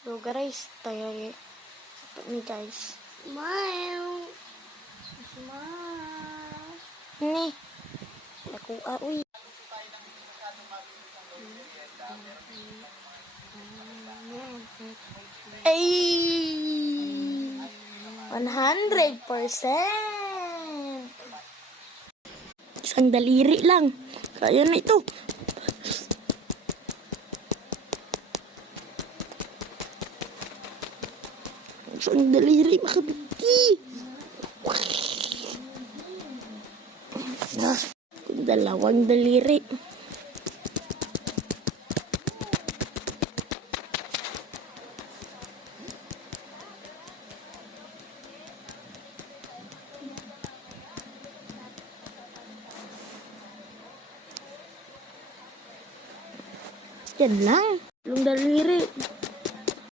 So guys, tayo ni guys. Smile. Smile. Ni. Ako uy. Ay! 100%. Isang daliri lang. Kaya na ito. Isang daliri makabiti. Kung dalawang daliri. Yan lang.